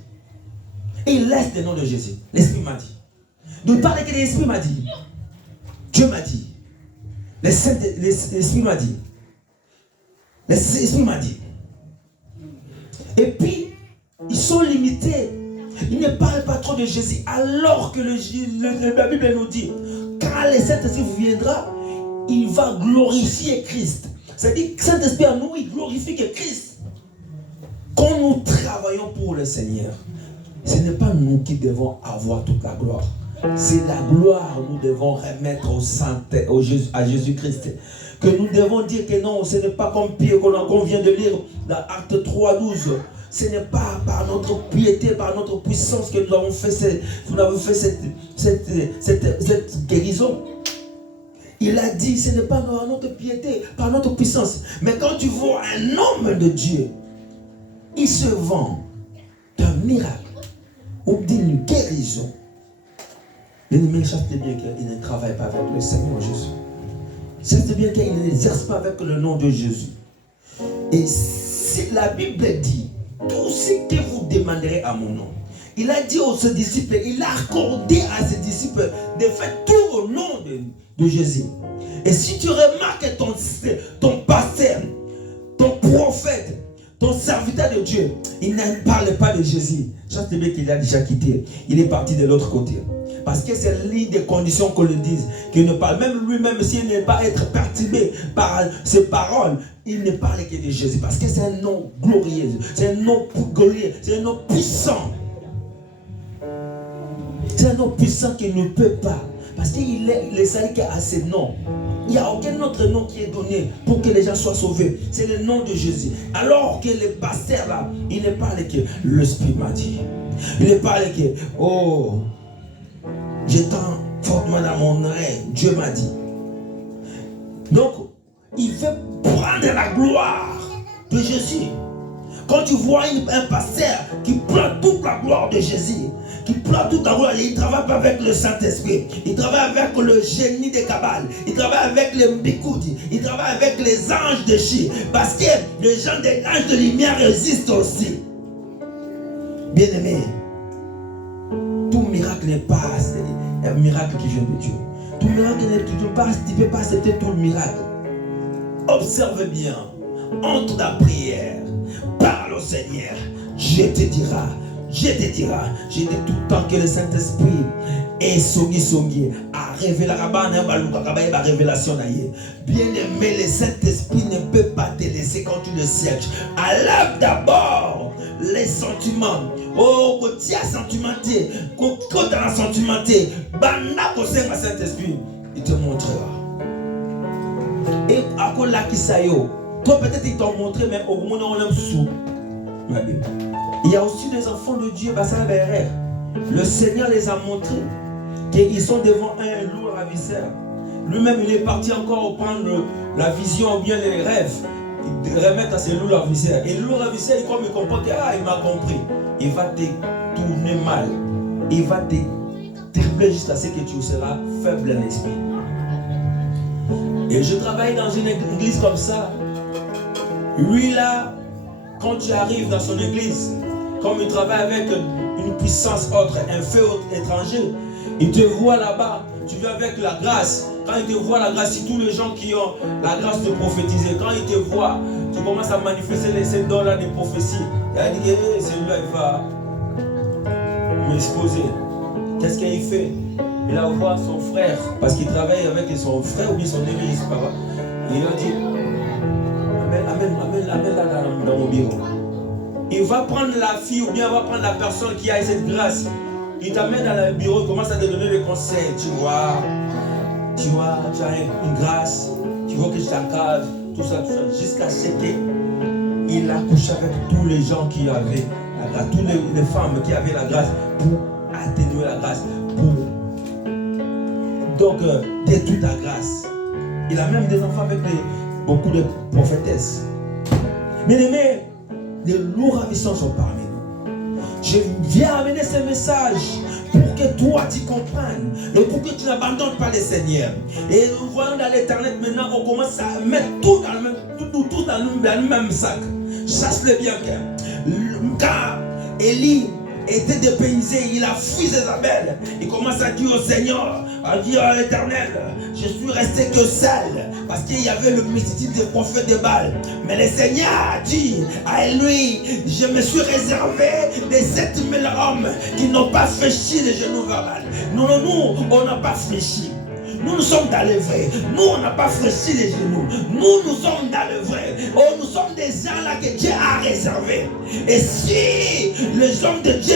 Et il laisse le nom de Jésus. L'Esprit m'a dit. Donc parler que l'Esprit m'a dit. Dieu m'a dit. L'Esprit m'a dit. L'Esprit m'a dit. Et puis, ils sont limités. Ils ne parlent pas trop de Jésus. Alors que la Bible nous dit, quand le Saint-Esprit viendra, il va glorifier Christ. C'est-à-dire que Saint-Esprit à nous, il glorifie que Christ. Quand nous travaillons pour le Seigneur, ce n'est pas nous qui devons avoir toute la gloire. C'est la gloire que nous devons remettre à Jésus-Christ. Que nous devons dire que non, ce n'est pas comme Pierre qu'on vient de lire dans Acte 3:12. Ce n'est pas par notre piété, par notre puissance que nous avons fait cette guérison. Il a dit, ce n'est pas par notre piété, par notre puissance. Mais quand tu vois un homme de Dieu, il se vend d'un miracle ou d'une guérison. L'ennemi chasse bien qu'il ne travaille pas avec le Seigneur Jésus. Chasse bien qu'il n'exerce pas avec le nom de Jésus. Et si la Bible dit, tout ce que vous demanderez à mon nom, il a dit aux ses disciples, il a accordé à ses disciples de faire tout au nom de Jésus. Et si tu remarques ton pasteur, ton prophète, ton serviteur de Dieu, il ne parle pas de Jésus. Chaque bien qu'il a déjà quitté, il est parti de l'autre côté. Parce que c'est l'une des conditions qu'on le dise. Qu'il ne parle, même lui-même, s'il n'est pas être perturbé par ses paroles, il ne parle que de Jésus. Parce que c'est un nom glorieux, c'est un nom glorieux, c'est un nom puissant. C'est un nom puissant qu'il ne peut pas. Parce qu'il est salut à ses noms. Il n'y a aucun autre nom qui est donné pour que les gens soient sauvés. C'est le nom de Jésus. Alors que le pasteur là, il ne parle que l'Esprit m'a dit. Il ne parle que, oh, j'étends fortement dans mon oreille. Dieu m'a dit. Donc, il veut prendre la gloire de Jésus. Quand tu vois un pasteur qui prend toute la gloire de Jésus, qui prend toute la gloire, il ne travaille pas avec le Saint-Esprit, il travaille avec le génie des Kabbales, il travaille avec les Mbikoudi, il travaille avec les anges de Chi, parce que les gens des anges de lumière résistent aussi. Bien aimé, tout miracle n'est pas un miracle qui vient de Dieu. Tout miracle tu ne peux pas accepter tout le miracle. Observe bien, entre la prière, parle au Seigneur, Dieu te dira. J'ai dit tout le temps que le Saint-Esprit est songi a révélé la révélation. Bien aimé, le Saint-Esprit ne peut pas te laisser quand tu le cherches. Enlève d'abord les sentiments. Oh, quand tu as sentimenté, quand tu as sentimenté, le Saint-Esprit, il te montrera. Et à quoi là qui s'aille, toi peut-être ils t'ont montré, mais au moment où on aime sous. Il y a aussi des enfants de Dieu, le Seigneur les a montrés. qu'ils sont devant un lourd ravisseur. Lui-même, il est parti encore prendre la vision ou bien les rêves, remettre à ses lourds ravisseurs. Et le lourd ravisseur, comme il comprend que il m'a compris, il va te tourner mal. Il va te tripler jusqu'à ce que tu seras faible en esprit. Et je travaille dans une église comme ça. Lui là, quand tu arrives dans son église, comme il travaille avec une puissance autre, un feu étranger, il te voit là-bas, tu viens avec la grâce. Quand il te voit la grâce, c'est tous les gens qui ont la grâce de prophétiser. Quand il te voit, tu commences à manifester ces dons-là de prophétie. Et il dit que celui-là, il va m'exposer. Qu'est-ce qu'il fait? Il envoie son frère, parce qu'il travaille avec son frère ou bien son église, papa. Il a dit, amène là dans mon bureau. Il va prendre la fille ou bien il va prendre la personne qui a cette grâce. Il t'amène dans le bureau, il commence à te donner des conseils. Tu vois, tu as une grâce, tu vois que je t'encadre, tout ça, jusqu'à ce qu'il a couché avec tous les gens qui avaient la grâce, toutes les femmes qui avaient la grâce pour atténuer la grâce, pour donc détruire ta grâce. Il a même des enfants avec beaucoup de prophétesses. Bien aimés, les lourds ravissants sont parmi nous. Je viens amener ce message pour que toi tu comprennes et pour que tu n'abandonnes pas le Seigneur. Et nous voyons dans l'éternel maintenant, on commence à mettre tout dans le même sac. Sache-le bien car Élie était dépaysé, il a fui Jézabel. Il commence à dire au Seigneur, à dire à l'Éternel, je suis resté que seul, parce qu'il y avait le multitude des prophètes de Baal. Mais le Seigneur a dit à lui, je me suis réservé des 7000 hommes qui n'ont pas fléchi les genoux vers Baal. Nous, on n'a pas fléchi. Nous sommes dans le vrai. Nous, on n'a pas fléchi les genoux. Nous sommes dans le vrai. Oh, nous sommes des gens là que Dieu a réservés. Et si les hommes de Dieu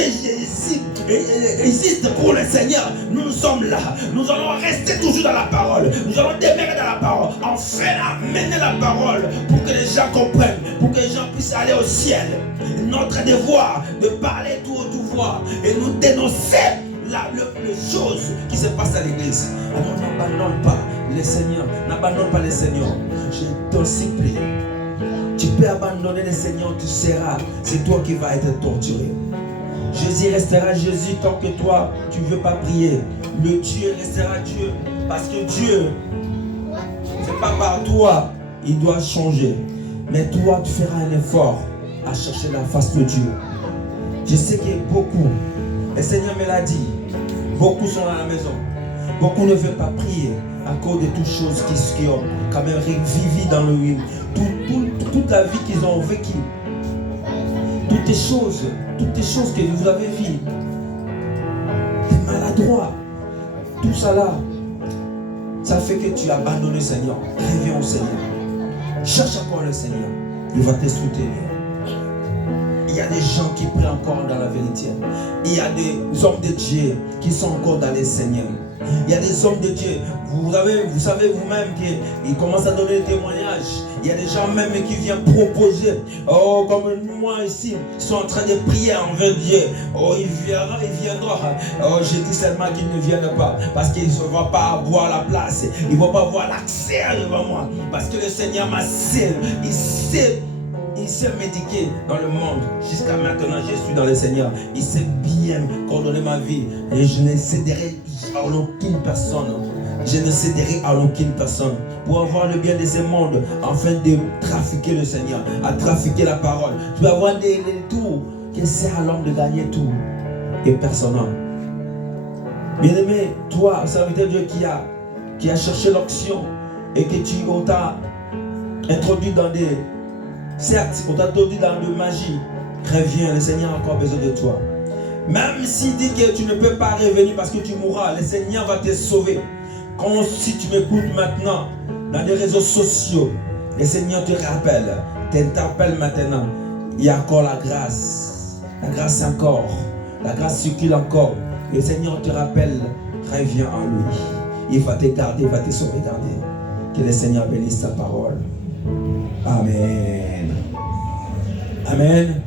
existent pour le Seigneur, nous sommes là. Nous allons rester toujours dans la parole. Nous allons demeurer dans la parole. Enfin, amener la parole pour que les gens comprennent, pour que les gens puissent aller au ciel. Notre devoir de parler tout au tout voix et nous dénoncer les choses qui se passent à l'église. Alors n'abandonne pas le Seigneur. N'abandonne pas le Seigneur. Je t'en supplie. Tu peux abandonner le Seigneur, tu seras. C'est toi qui vas être torturé. Jésus restera Jésus tant que toi, tu ne veux pas prier. Le Dieu restera Dieu. Parce que Dieu, c'est pas par toi, il doit changer. Mais toi, tu feras un effort à chercher la face de Dieu. Je sais qu'il y a beaucoup. Le Seigneur me l'a dit. Beaucoup sont à la maison. Beaucoup ne veulent pas prier à cause de toutes choses qui ont quand même vécu dans le monde. Toute la vie qu'ils ont vécue. Toutes les choses que vous avez vues. T'es maladroit. Tout ça là, ça fait que tu abandonnes le Seigneur. Reviens au Seigneur. Cherche encore le Seigneur. Il va te soutenir. Il y a des gens qui prient encore dans la vérité. Il y a des hommes de Dieu qui sont encore dans les Seigneurs. Il y a des hommes de Dieu. Vous savez vous-même qu'ils commencent à donner des témoignages. Il y a des gens même qui viennent proposer. Oh, comme moi ici, ils sont en train de prier envers Dieu. Oh, il viendra. Oh, je dis seulement qu'ils ne viennent pas. Parce qu'ils ne vont pas avoir la place. Ils ne vont pas avoir l'accès devant moi. Parce que le Seigneur m'a scellé. Il s'est médiqué dans le monde. Jusqu'à maintenant, je suis dans le Seigneur. Il sait bien coordonner ma vie. Et je ne céderai à aucune personne. Je ne céderai à aucune personne. Pour avoir le bien de ce monde, afin de trafiquer le Seigneur, à trafiquer la parole. Tu vas avoir des tours qui sert à l'homme de gagner tout. Et personne. Bien-aimé, toi, serviteur de Dieu qui a cherché l'onction et que on t'a introduit dans des... Certes, on t'a introduit dans de magie. Reviens, le Seigneur a encore besoin de toi. Même s'il dit que tu ne peux pas revenir parce que tu mourras, le Seigneur va te sauver. Quand si tu m'écoutes maintenant dans les réseaux sociaux, le Seigneur te rappelle, t'interpelle maintenant. Il y a encore la grâce. La grâce encore. La grâce circule encore. Le Seigneur te rappelle, reviens en lui. Il va te garder, il va te sauvegarder. Que le Seigneur bénisse sa parole. Amen. Amen.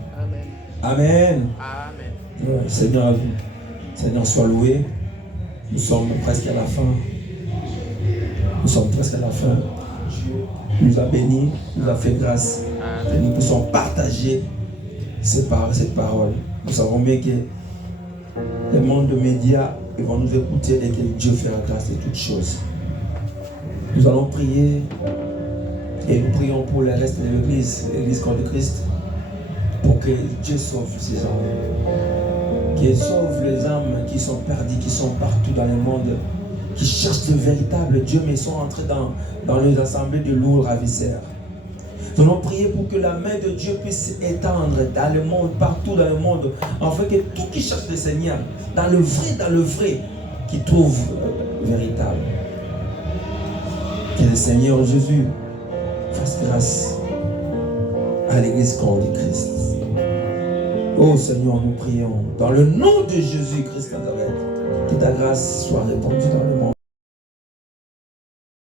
Amen. Amen. Seigneur soit loué. Nous sommes presque à la fin. Nous sommes presque à la fin. Dieu nous a bénis, nous a fait grâce. Et nous pouvons partager cette parole. Nous savons bien que le monde de médias ils vont nous écouter et que Dieu fera grâce de toutes choses. Nous allons prier et nous prions pour le reste de l'église, l'église corps de Christ, pour que Dieu sauve ces âmes. Qu'il sauve les âmes qui sont perdues, qui sont partout dans le monde, qui cherchent le véritable Dieu, mais sont entrés dans les assemblées de loups ravisseurs. Nous allons prier pour que la main de Dieu puisse étendre dans le monde, partout dans le monde, afin que tout qui cherche le Seigneur, dans le vrai, qui trouve véritable. Que le Seigneur Jésus fasse grâce à l'église corps de Christ. Oh Seigneur, nous prions dans le nom de Jésus-Christ Nazareth, que ta grâce soit répandue dans le monde.